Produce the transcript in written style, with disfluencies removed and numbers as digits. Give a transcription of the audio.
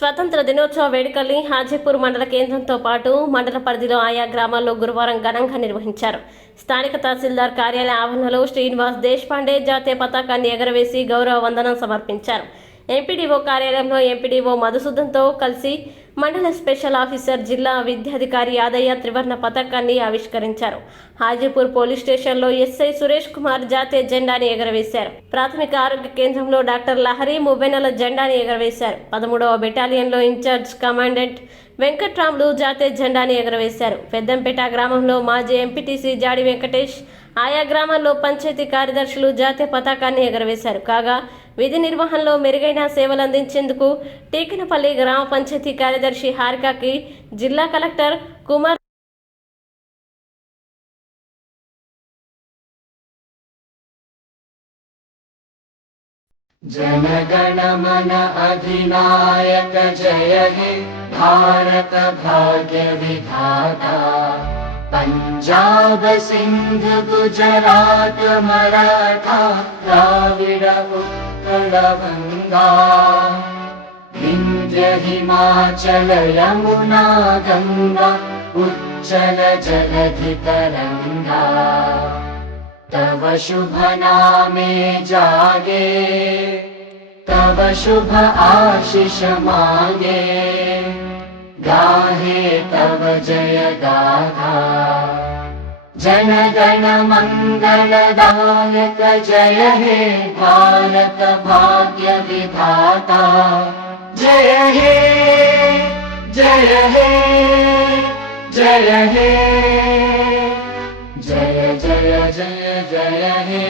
స్వతంత్ర దినోత్సవ వేడుకల్ని హాజీపూర్ మండల కేంద్రంతో పాటు మండల పరిధిలో ఆయా గ్రామాల్లో గురువారం ఘనంగా నిర్వహించారు. స్థానిక తహసీల్దార్ కార్యాలయ ఆవరణలో శ్రీనివాస్ దేశపాండే జాతీయ పతాకాన్ని ఎగరవేసి గౌరవ వందనం సమర్పించారు. ఎంపీడీఓ కార్యాలయంలో ఎంపీడీఓ మధుసూదన్తో కలిసి మండల స్పెషల్ ఆఫీసర్ జిల్లా విద్యాధికారి యాదయ్య త్రివర్ణ పతాకాన్ని ఆవిష్కరించారు. హాజీపూర్ పోలీస్ స్టేషన్లో ఎస్ఐ సురేష్ కుమార్ జాతీయ జెండాని ఎగరవేశారు. ప్రాథమిక ఆరోగ్య కేంద్రంలో డాక్టర్ లహరి మువ్వెన్నెల జెండాని ఎగరవేశారు. 13వ బెటాలియన్లో ఇన్ఛార్జ్ కమాండెంట్ వెంకట్రాములు జాతీయ జెండాని ఎగరవేశారు. పెద్దంపేట గ్రామంలో మాజీ ఎంపీటీసీ జాడి వెంకటేష్, ఆయా గ్రామాల్లో పంచాయతీ కార్యదర్శులు జాతీయ పతాకాన్ని ఎగరవేశారు. కాగా విధి నిర్వహణలో మెరుగైన సేవలు అందించేందుకు టీకినపల్లి గ్రామ పంచాయతీ కార్యదర్శి హారికకి జిల్లా కలెక్టర్ కుమార్ जनगणमन अधिनायक जय हे भारत भाग्य विधाता। पंजाब सिंध गुजरात मराठा द्राविड उत्कल गंगा, विंध्य हिमाचल यमुना गंगा उच्चल जलधि तरंगा। तव शुभ नामे जागे, तव शुभ आशीष मांगे, गाहे तव जय गाथा। जन गण मंगलदायक जय हे भारत भाग्य विधाता। जय हे जय हे जय हे जय जय जय जय हे।